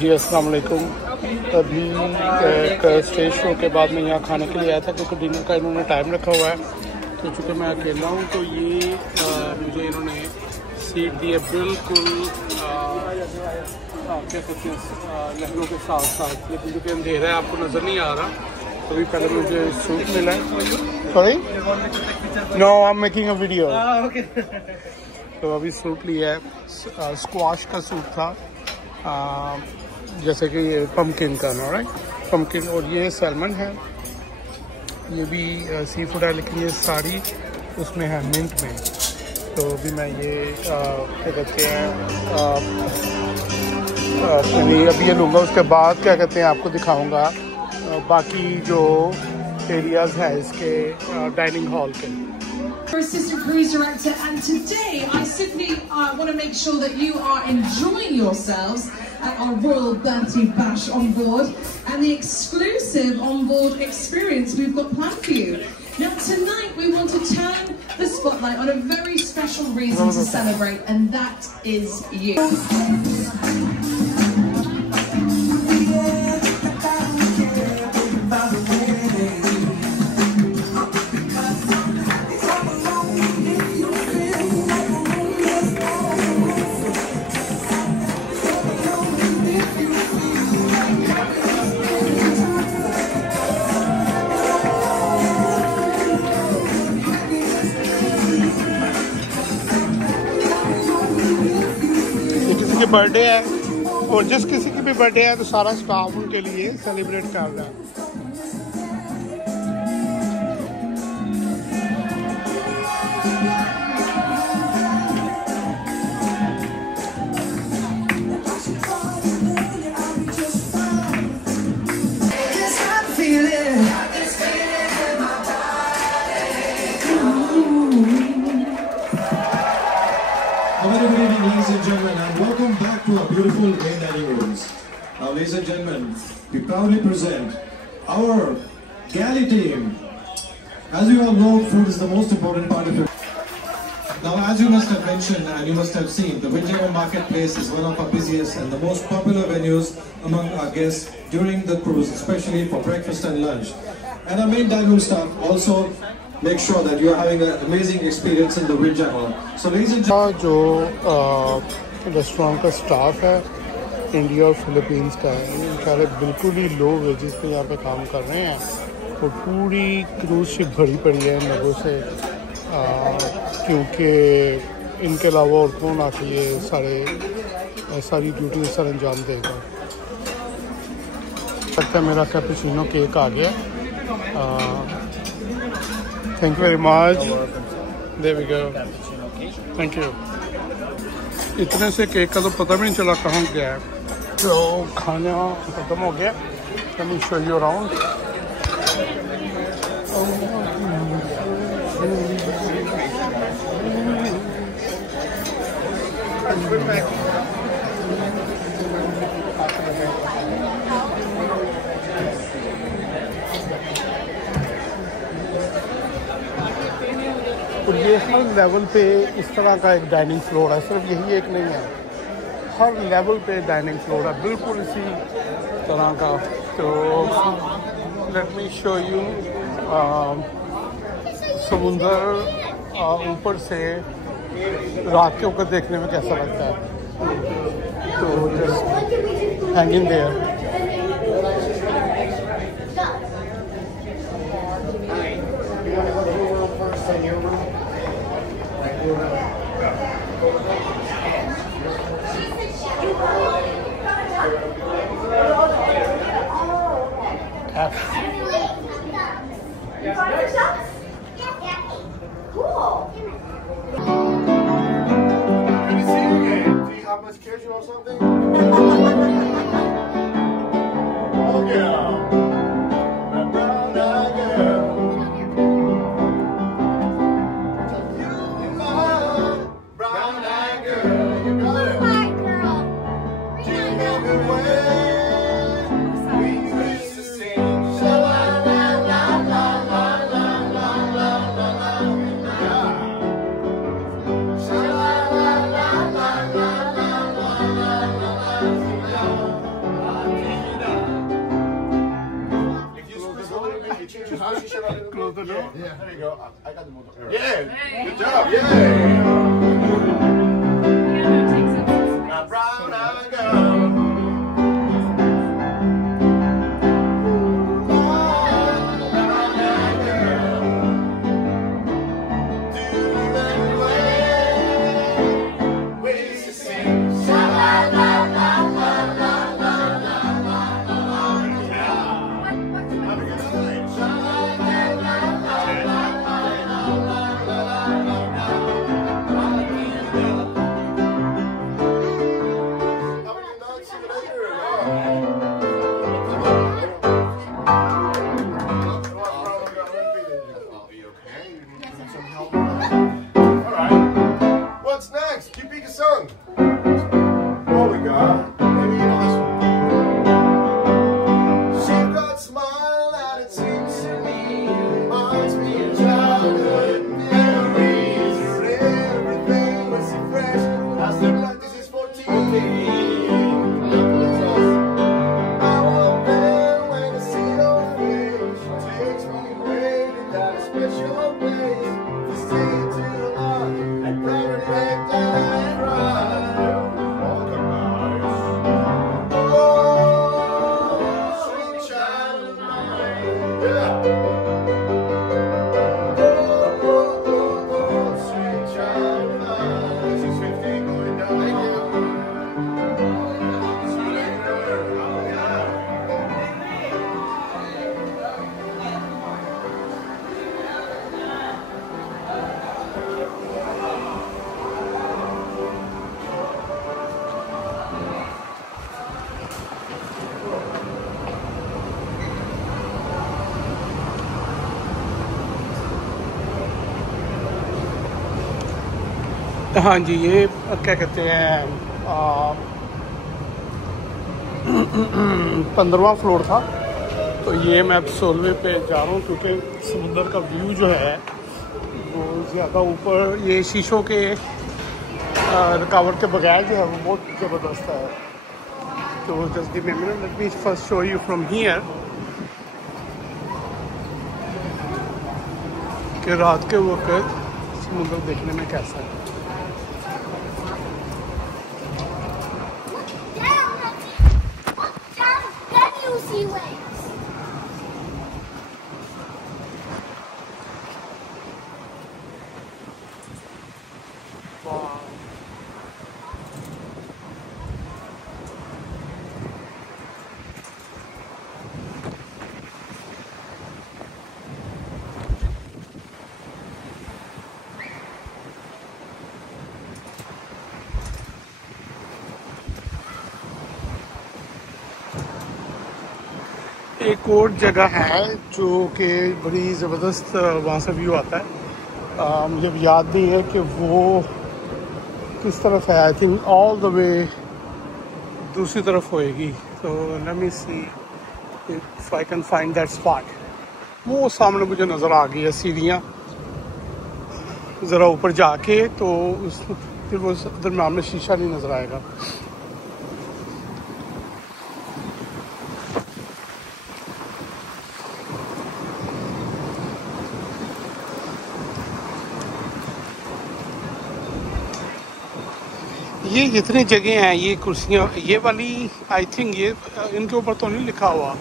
जी अस्सलाम वालेकुम। अभी एक स्टेज शो के बाद मैं यहाँ खाने के लिए आया था क्योंकि डिनर का इन्होंने टाइम रखा हुआ है। तो चूँकि मैं अकेला हूँ तो ये मुझे इन्होंने सीट दी है बिल्कुल क्या कहते हैं लहरों के साथ साथ, लेकिन क्योंकि अंधेरा है आपको नज़र नहीं आ रहा। अभी पहले मुझे सूट मिला है। Sorry no I am making a video. तो अभी सूट लिया है, स्क्वाश का सूट था, जैसे कि ये पम्पकिन का ना, राइट, पम्पकिन। और ये सैल्मन है, ये भी सी फूड है, लेकिन ये सारी उसमें है मिंट में। तो अभी मैं ये क्या कहते हैं अभी ये लूँगा, उसके बाद क्या कहते हैं आपको दिखाऊंगा बाकी जो एरियाज है इसके डाइनिंग हॉल के। Assistant Cruise Director, and today I simply want to make sure that you are enjoying yourselves at our Royal Birthday Bash on board and the exclusive on-board experience we've got planned for you. Now tonight we want to turn the spotlight on a very special reason to celebrate, and that is you. Birthday है और जिस किसी की भी birthday है तो सारा staff उनके लिए सेलिब्रेट कर रहा है। Ladies and gentlemen, and welcome back to our beautiful main dining rooms. Now, ladies and gentlemen, we proudly present our galley team. As you all know, food is the most important part of it. Now, as you must have mentioned and you must have seen, the Windjammer Marketplace is one of our busiest and the most popular venues among our guests during the cruise, especially for breakfast and lunch. And our main dining room staff also make sure that you are having an amazing experience in the Windjammer. So, ladies and gentlemen, जो restaurant का staff है India और Philippines का है, सारे बिल्कुल ही low wages पे यहाँ पे काम कर रहे हैं। तो पूरी क्रूज शिप भरी पड़ी है इन लोगों से, क्योंकि इनके अलावा और कौन आके ये सारी ड्यूटी सर अंजाम देगा। लगता है मेरा कैपुचिनो केक आ गया। Thank you very much. There we go, thank you. इतने से केक का तो पता भी नहीं चला कहाँ गया है। तो खाना खत्म हो गया। Let me show you around. और ये हर लेवल पे इस तरह का एक डाइनिंग फ्लोर है, सिर्फ यही एक नहीं है, हर लेवल पे डाइनिंग फ्लोर है बिल्कुल इसी तरह का। तो लेट मी शो यू समुंदर ऊपर से रात के ऊपर देखने में कैसा लगता है। तो just hang in their. Kids or something? Oh yeah, that brown-eyed girl. You my brown-eyed girl. You got it. White girl. We know the way. We used to sing. close the door. Yeah, there you go. I got the motor. Yeah, good job. Yeah. My brown-eyed girl. हाँ जी, ये क्या कहते हैं 15वां floor था। तो ये मैं अब 16वें पे जा रहा हूँ क्योंकि समुद्र का व्यू जो है वो ज़्यादा ऊपर, ये शीशों के रुकावट के बगैर जो है वो बहुत ज़बरदस्त है। तो just give me a minute, let me first show you from here कि रात के वक्त समुद्र देखने में कैसा है। एक और जगह है जो कि बड़ी ज़बरदस्त वहाँ से व्यू आता है। मुझे याद नहीं है कि वो किस तरफ है। I think all the way दूसरी तरफ होएगी। तो let me see if I can find that spot. वो सामने मुझे नज़र आ गई है सीढ़ियाँ, ज़रा ऊपर जाके तो उस फिर वो दरम्यान में शीशा नहीं नज़र आएगा। ये जितनी जगह हैं, ये कुर्सियाँ, ये वाली आई थिंक ये इनके ऊपर तो नहीं लिखा हुआ,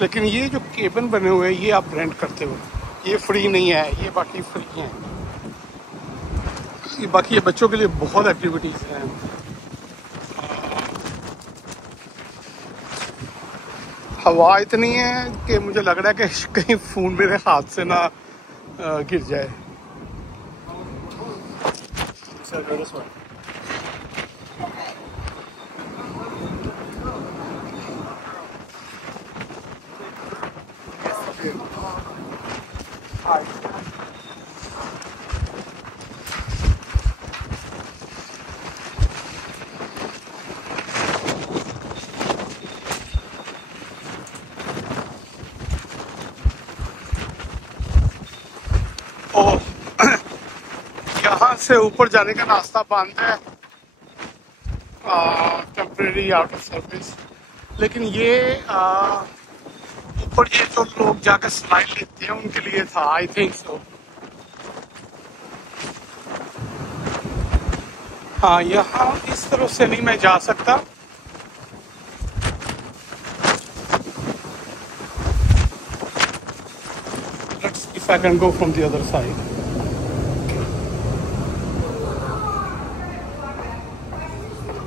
लेकिन ये जो केबिन बने हुए हैं ये आप रेंट करते हो। ये फ्री नहीं है, ये बाकी फ्री हैं। ये बाकी ये बच्चों के लिए बहुत एक्टिविटीज़ हैं। हवा इतनी है कि मुझे लग रहा है कि कहीं फ़ोन मेरे हाथ से ना गिर जाए। यहाँ से ऊपर जाने का रास्ता बंद है, टेम्परेरी आउट ऑफ सर्विस। लेकिन ये ऊपर ये तो लोग जाकर स्लाइड लेते हैं उनके लिए था, आई थिंक सो। हाँ, यहाँ इस तरफ से नहीं मैं जा सकता। Let's see if I can go from the other side.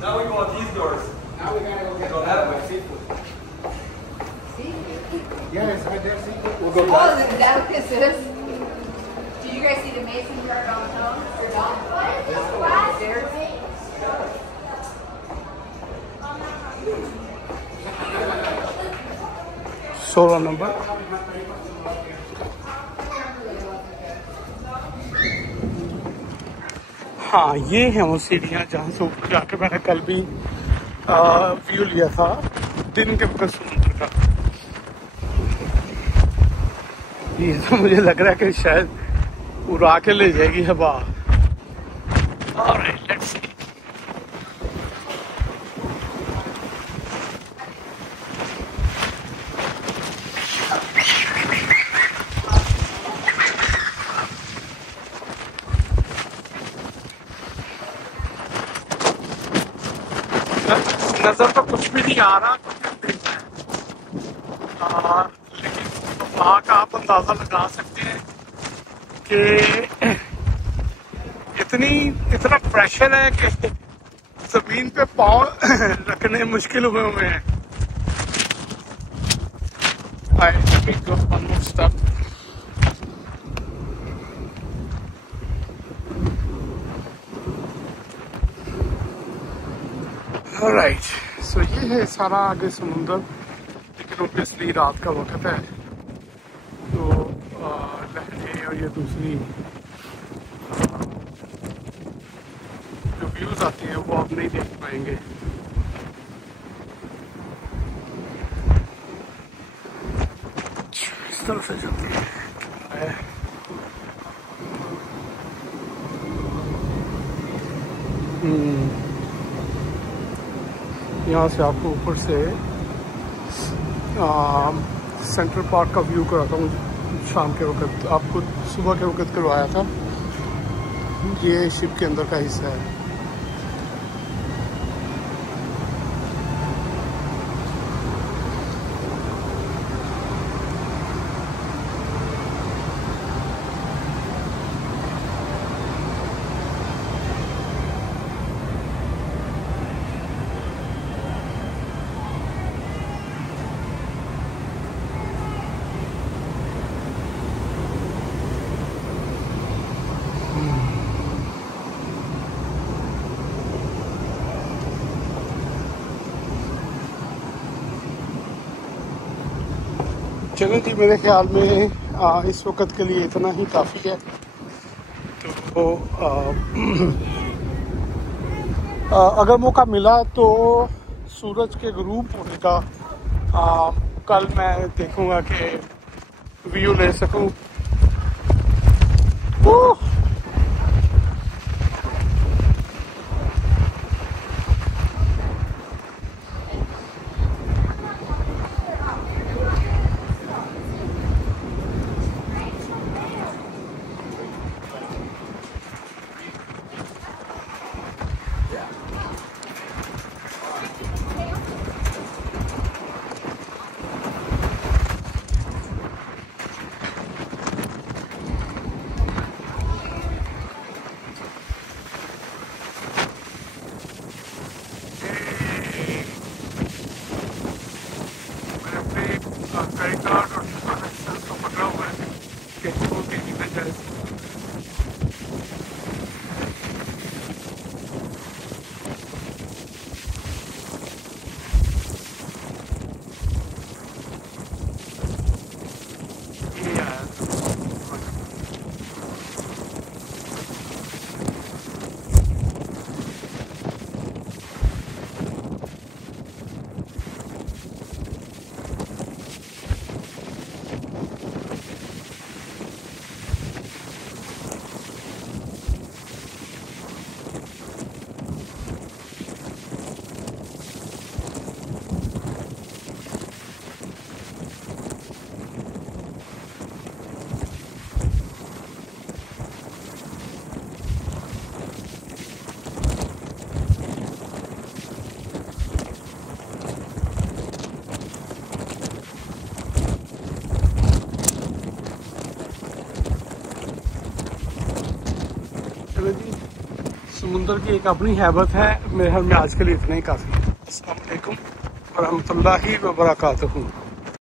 Now we go out these doors. Now we gotta go get that way. Seafood. Yes, right there, see? We'll go Oh, back. the delicacies. Did you guys see the mason jar downtown? Or downstairs? सोलह number. हाँ, ये है वो सीढ़ियाँ जहाँ से ऊपर जाके मैंने कल भी व्यू लिया था दिन के वक्त समुद्र का। ये तो मुझे लग रहा है कि शायद उड़ा के ले जाएगी हवा। Alright, let's see. नजर तो कुछ भी नहीं आ रहा, लेकिन वहाँ का आप अंदाजा लगा सकते हैं कि इतना प्रेशर है कि जमीन पे पाँव रखने मुश्किल हुए हैं। राइट, सो ये है सारा आगे समुंदर, लेकिन ऑब्वियसली रात का वक्त है तो लहरें और ये दूसरी जो व्यूज आती हैं वो आप नहीं देख पाएंगे। इस तरह से चलती है। यहाँ से आपको ऊपर से सेंट्रल पार्क का व्यू कराता हूँ। शाम के वक्त, आपको सुबह के वक्त करवाया था। ये शिप के अंदर का हिस्सा है। चलो जी, मेरे ख्याल में इस वक्त के लिए इतना ही काफ़ी है। तो अगर मौका मिला तो सूरज के ग्रूप होने का कल मैं देखूंगा कि व्यू ले सकूं। जी, समुंदर की एक अपनी हैबत है। मेरे ख्याल में आज के लिए इतना ही काफ़ी है। अस्सलाम वालेकुम व रहमतुल्लाहि व बरकातहू।